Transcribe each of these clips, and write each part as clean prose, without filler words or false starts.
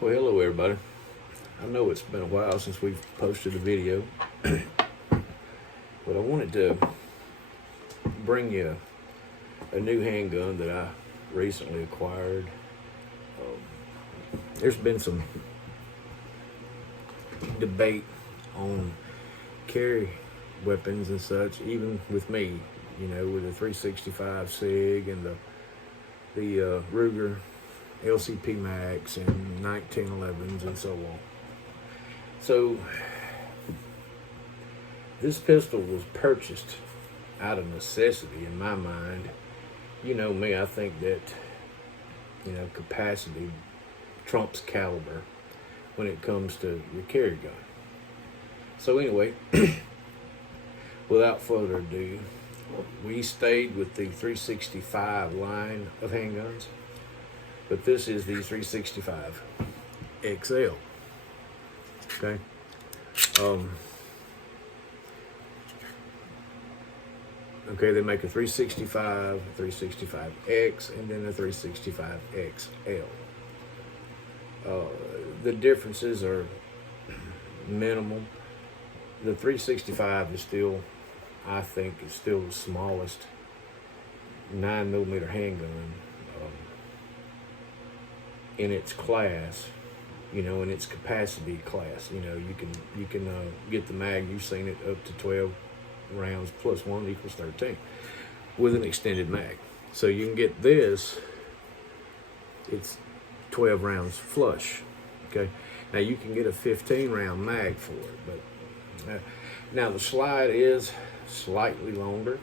Well, hello everybody. I know it's been a while since we've posted a video, but I wanted to bring you a new handgun that I recently acquired. There's been some debate on carry weapons and such, even with me, with the 365 Sig and the Ruger LCP Max and 1911s and so on. So this pistol was purchased out of necessity in my mind. You know me, I think that capacity trumps caliber when it comes to your carry gun. So anyway, without further ado, we stayed with the 365 line of handguns, but this is the 365XL. Okay. Okay, they make a 365, 365X, and then a 365XL. The differences are minimal. The 365 is still, I think, is still the smallest 9mm handgun in its class, in its capacity class. You can get the mag, you've seen it, up to 12 rounds plus 1 equals 13 with an extended mag. So you can get this, it's 12 rounds flush. Okay, now you can get a 15 round mag for it, but now the slide is slightly longer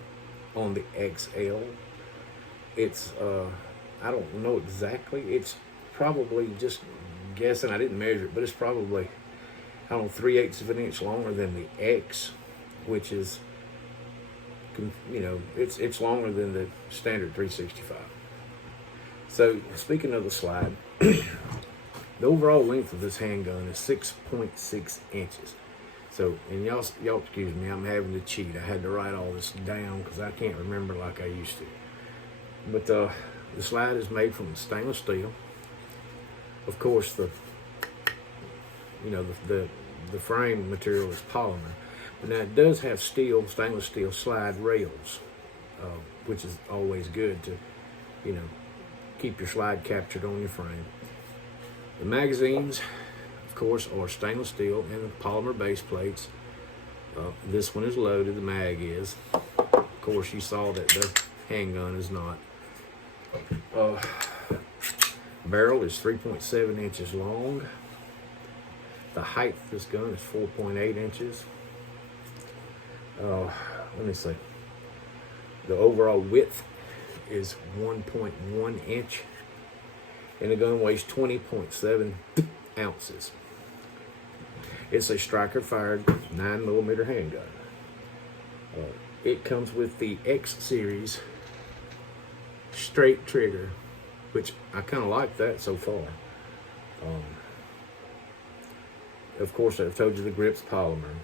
on the XL. It's I don't know exactly, it's probably, just guessing, I didn't measure it, but it's probably, 3/8 of an inch longer than the X, which is, it's longer than the standard 365. So speaking of the slide, the overall length of this handgun is 6.6 inches. So, and y'all excuse me, I'm having to cheat. I had to write all this down because I can't remember like I used to. But the slide is made from stainless steel. Of course, the frame material is polymer. But now it does have stainless steel slide rails, which is always good to, keep your slide captured on your frame. The magazines, of course, are stainless steel and polymer base plates. This one is loaded, the mag is. Of course, you saw that the handgun is not. Barrel is 3.7 inches long. The height of this gun is 4.8 inches. Let me see. The overall width is 1.1 inch. And the gun weighs 20.7 ounces. It's a striker-fired 9mm handgun. It comes with the X series straight trigger, which I kind of like that so far. Of course, I've told you the grip's polymer.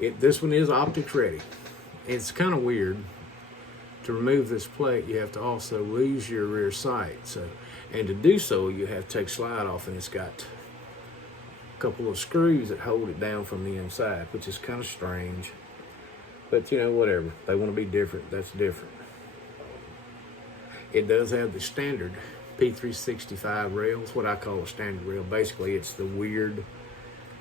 This one is optic ready. It's kind of weird. To remove this plate, you have to also lose your rear sight. And to do so, you have to take slide off, and it's got a couple of screws that hold it down from the inside, which is kind of strange. But whatever. They want to be different. That's different. It does have the standard P365 rails, what I call a standard rail. Basically, it's the weird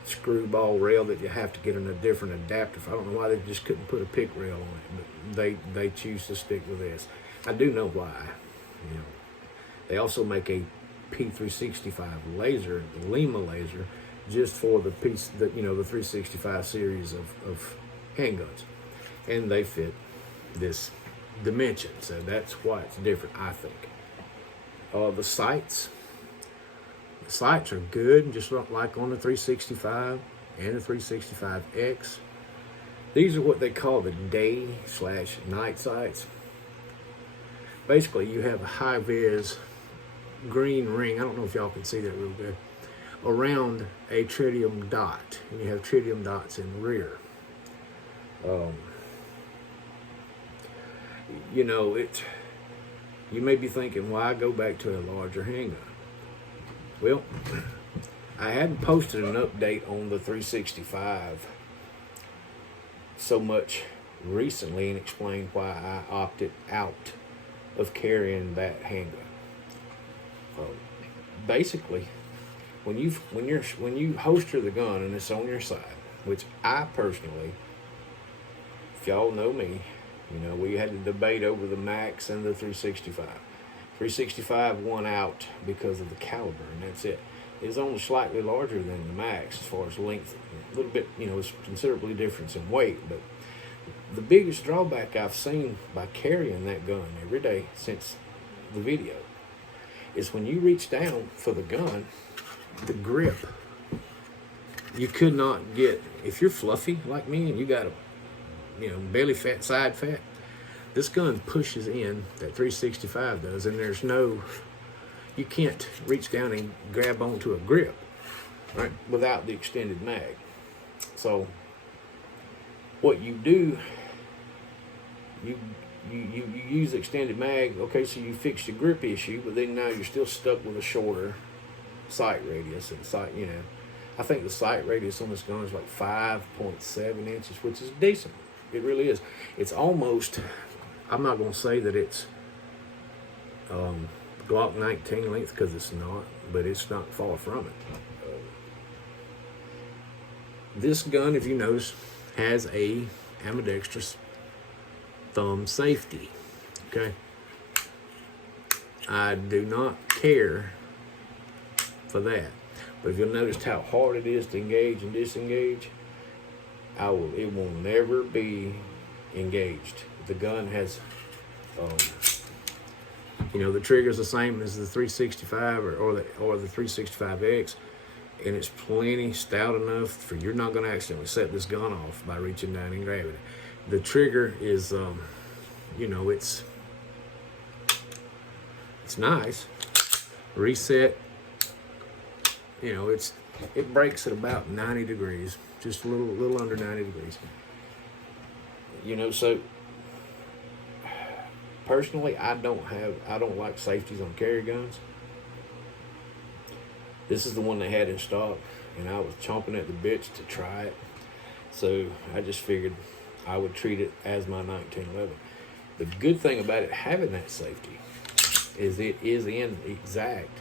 screwball rail that you have to get in a different adapter. I don't know why they just couldn't put a pick rail on it, but they choose to stick with this. I do know why. They also make a P365 laser, the Lima laser, just for the piece that the 365 series of handguns, and they fit this dimension, so that's why it's different, I think. The sights are good, just like on the 365 and the 365X. These are what they call the day/night sights. Basically, you have a high-vis green ring, I don't know if y'all can see that real good, around a tritium dot, and you have tritium dots in the rear. You may be thinking, why go back to a larger handgun? Well, I hadn't posted an update on the 365 so much recently and explained why I opted out of carrying that handgun. Basically, when you holster the gun and it's on your side, which I personally, if y'all know me, we had a debate over the Max and the 365. 365 won out because of the caliber, and that's it. It's only slightly larger than the Max as far as length. A little bit, it's considerably difference in weight, but the biggest drawback I've seen by carrying that gun every day since the video is when you reach down for the gun, the grip, you could not get, if you're fluffy like me and you got a belly fat, side fat, this gun pushes in, that 365 does, and you can't reach down and grab onto a grip, right, without the extended mag. So what you do, you use extended mag, okay, so you fix your grip issue, but then now you're still stuck with a shorter sight radius. And I think the sight radius on this gun is like 5.7 inches, which is decent. It really is. It's almost, I'm not going to say that it's Glock 19 length, because it's not, but it's not far from it. This gun, if you notice, has a ambidextrous thumb safety. Okay, I do not care for that, but if you'll notice how hard it is to engage and disengage, it will never be engaged. The gun has the trigger's the same as the 365 or the 365X, and it's plenty stout enough for you're not going to accidentally set this gun off by reaching down and grabbing it. The trigger is it's nice. Reset, it breaks at about 90 degrees, just a little under 90 degrees. So personally, I don't like safeties on carry guns. This is the one they had in stock, and I was chomping at the bits to try it. So I just figured I would treat it as my 1911. The good thing about it having that safety is it is in the exact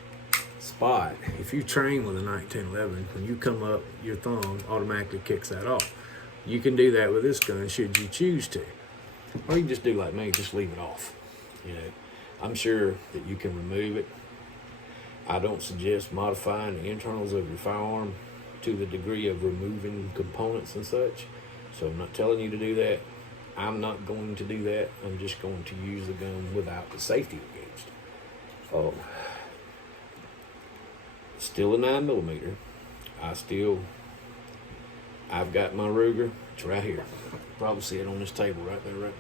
spot. If you train with a 1911, when you come up, your thumb automatically kicks that off. You can do that with this gun should you choose to. Or you can just do like me, just leave it off. I'm sure that you can remove it. I don't suggest modifying the internals of your firearm to the degree of removing components and such. So I'm not telling you to do that. I'm not going to do that. I'm just going to use the gun without the safety engaged. Still a 9mm. I've got my Ruger. It's right here. Probably see it on this table right there.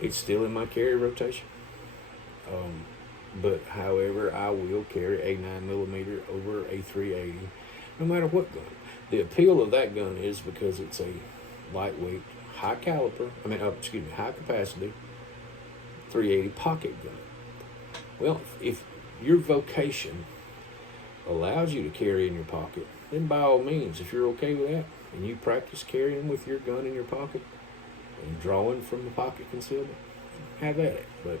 It's still in my carry rotation. But however, I will carry a 9mm over a 380, no matter what gun. The appeal of that gun is because it's a lightweight, high capacity 380 pocket gun. Well, if your vocation allows you to carry in your pocket, then by all means, if you're okay with that, and you practice carrying with your gun in your pocket and drawing from the pocket concealment, have at it. But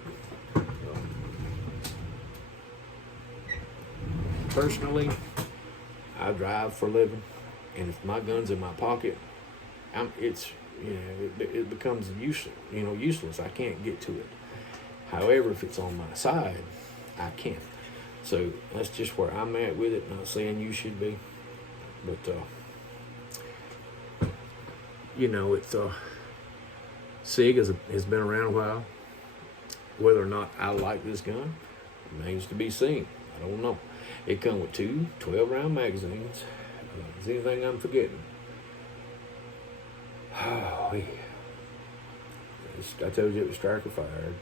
personally, I drive for a living, and if my gun's in my pocket, it becomes useless. I can't get to it. However, if it's on my side, I can. So that's just where I'm at with it. Not saying you should be, but Sig has been around a while. Whether or not I like this gun remains to be seen. I don't know. It comes with two 12-round magazines. Is anything I'm forgetting? Oh, I told you it was striker fired.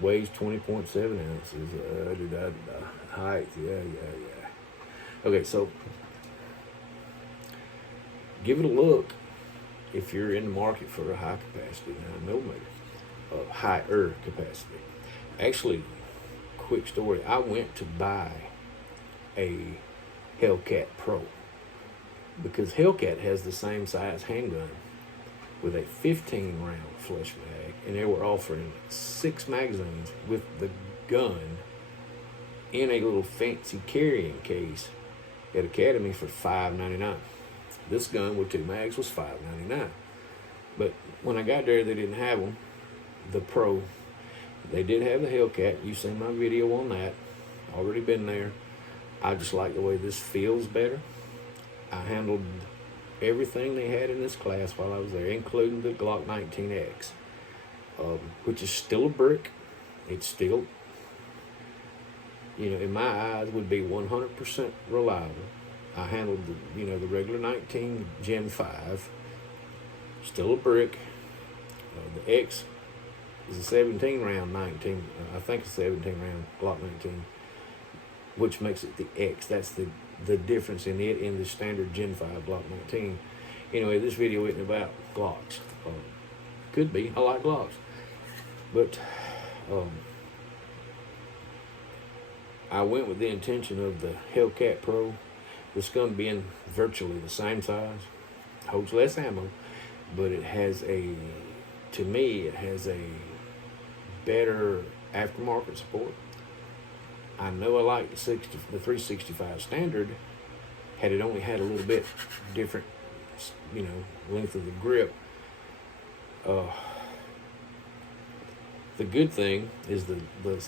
Weighs 20.7 ounces. Height, yeah. Okay, so give it a look if you're in the market for a high capacity 9mm, higher capacity. Actually, quick story. I went to buy a Hellcat Pro because Hellcat has the same size handgun with a 15 round flush mag, and they were offering 6 magazines with the gun in a little fancy carrying case at Academy for $5.99. This gun with 2 mags was $5.99. But when I got there, they didn't have them. The Pro, they did have the Hellcat. You've seen my video on that. Already been there. I just like the way this feels better. I handled everything they had in this class while I was there, including the Glock 19X, which is still a brick. It's still, in my eyes, would be 100% reliable. I handled the regular 19 Gen 5, still a brick. The X is a 17 round 19, I think it's 17 round Glock 19, which makes it the X. That's the difference in it in the standard Gen 5 Glock 19. Anyway, this video isn't about Glocks. Could be. I like Glocks. But I went with the intention of the Hellcat Pro. This gun being virtually the same size, holds less ammo, but it has to me, it has a better aftermarket support. I know I like the 365 standard, had it only had a little bit different, length of the grip. The good thing is the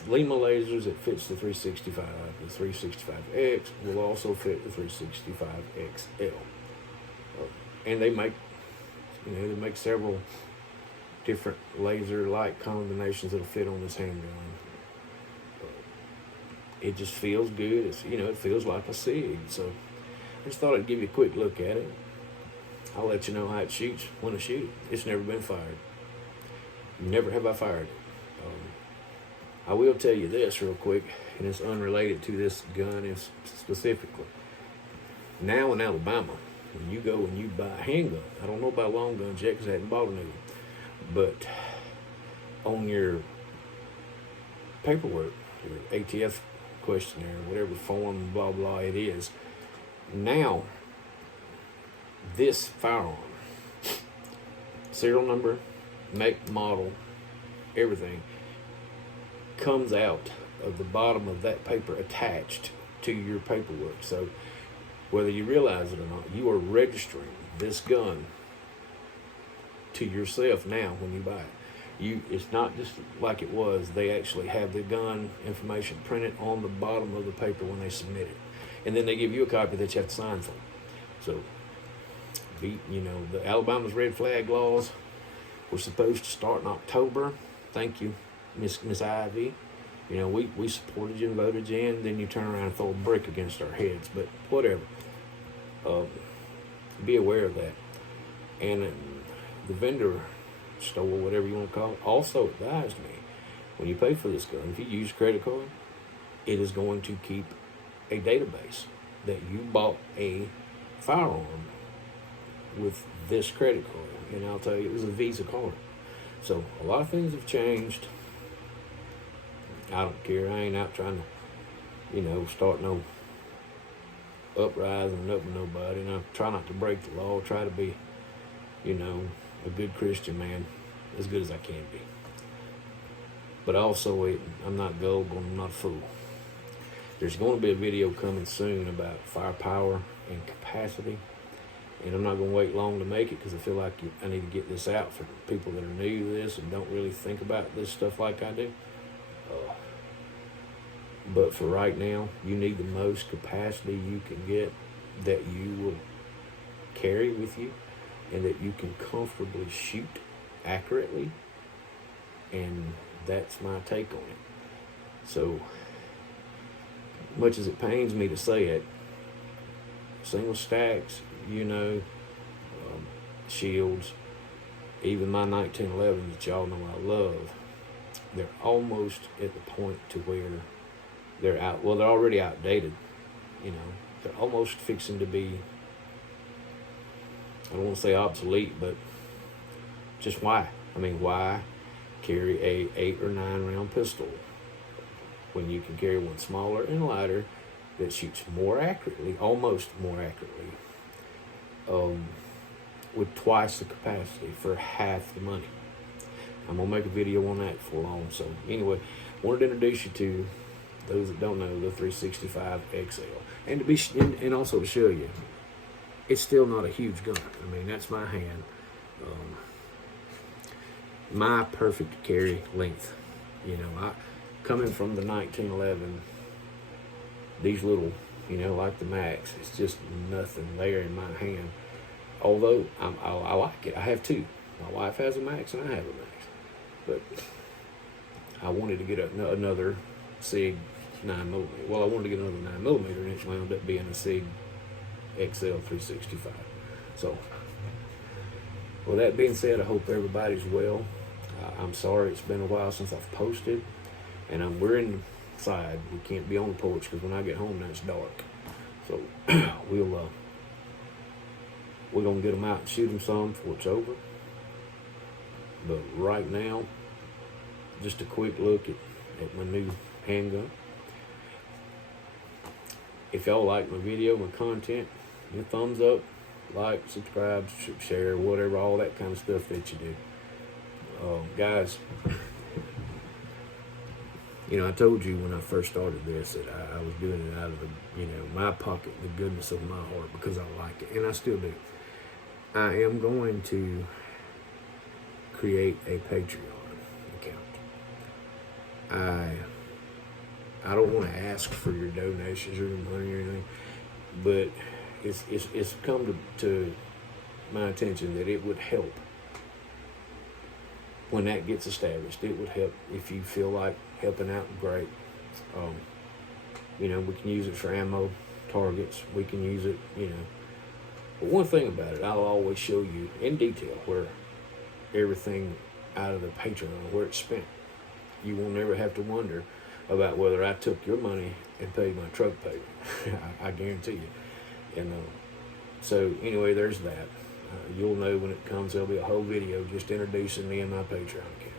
Lima lasers, it fits the 365. The 365X will also fit the 365XL. And they make, several different laser-like combinations that'll fit on this handgun. It just feels good. It's, it feels like a Sig. So I just thought I'd give you a quick look at it. I'll let you know how it shoots when I shoot it. It's never been fired. Never have I fired it. I will tell you this real quick, and it's unrelated to this gun specifically. Now in Alabama, when you go and you buy a handgun, I don't know about long guns yet because I hadn't bought a new one, but on your paperwork, your ATF questionnaire, whatever form, blah, blah it is, now this firearm, serial number, make, model, everything, comes out of the bottom of that paper attached to your paperwork. So whether you realize it or not, you are registering this gun to yourself now when you buy it. It's not just like it was. They actually have the gun information printed on the bottom of the paper when they submit it. And then they give you a copy that you have to sign for. So, the Alabama's red flag laws were supposed to start in October. Thank you, Miss Ivy. We supported you and voted you in, then you turn around and throw a brick against our heads. But whatever. Be aware of that. And the vendor store, whatever you want to call it, also advised me, when you pay for this gun, if you use a credit card, it is going to keep a database that you bought a firearm with this credit card. And I'll tell you, it was a Visa card. So a lot of things have changed. I don't care. I ain't out trying to, start no uprising up with nobody. And I try not to break the law. Try to be, a good Christian man, as good as I can be. But also, I'm not gullible, I'm not a fool. There's going to be a video coming soon about firepower and capacity. And I'm not going to wait long to make it because I feel like I need to get this out for people that are new to this and don't really think about this stuff like I do. But for right now, you need the most capacity you can get that you will carry with you and that you can comfortably shoot accurately. And that's my take on it. So, much as it pains me to say it, single stacks, shields, even my 1911s that y'all know I love, they're almost at the point to where they're out. Well, they're already outdated. They're almost fixing to be, I don't want to say obsolete, but just why? Why carry a 8 or 9 round pistol when you can carry one smaller and lighter that shoots more accurately, almost more accurately, with twice the capacity for half the money. I'm gonna make a video on that for long. So anyway, wanted to introduce you to those that don't know the 365XL, and and also to show you, it's still not a huge gun. I mean, that's my hand, my perfect carry length. You know, coming from the 1911, these little, you know, like the Max, it's just nothing there in my hand. Although I like it, I have two. My wife has a Max and I have a Max, but I wanted to get another Sig 9mm. Well, I wanted to get another 9mm, and it wound up being a Sig XL 365. So, with that being said, I hope everybody's well. I'm sorry it's been a while since I've posted, and we're inside. We can't be on the porch because when I get home now it's dark. So we're gonna get them out and shoot them some before it's over. But right now, just a quick look at my new handgun. If y'all like my video, my content, your thumbs up, like, subscribe, share, whatever, all that kind of stuff that you do. Guys, you know, I told you when I first started this that I was doing it out of the, you know, my pocket, the goodness of my heart, because I like it, and I still do. I am going to create a Patreon account. I don't want to ask for your donations or your money or anything, but it's come to my attention that it would help when that gets established. It would help if you feel like helping out. Great. You know, we can use it for ammo, targets. We can use it, you know. But one thing about it, I'll always show you in detail where everything out of the Patreon, where it's spent. You will never have to wonder about whether I took your money and paid my truck payment. I guarantee you. And so anyway, there's that. You'll know when it comes. There'll be a whole video just introducing me and my Patreon account.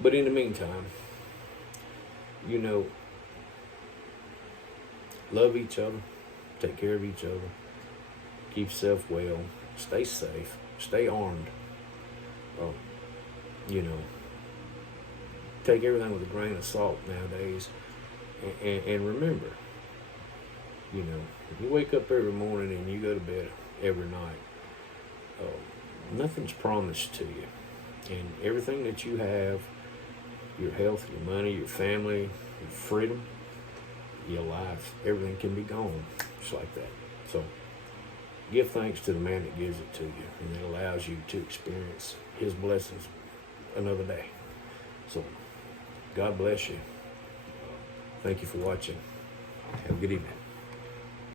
But in the meantime, you know, love each other, take care of each other, keep yourself well, stay safe, stay armed. You know, take everything with a grain of salt nowadays, and remember, you know, if you wake up every morning and you go to bed every night, nothing's promised to you, and everything that you have, your health, your money, your family, your freedom, your life, everything can be gone just like that. So give thanks to the man that gives it to you and that allows you to experience his blessings another day. So God bless you. Thank you for watching. Have a good evening.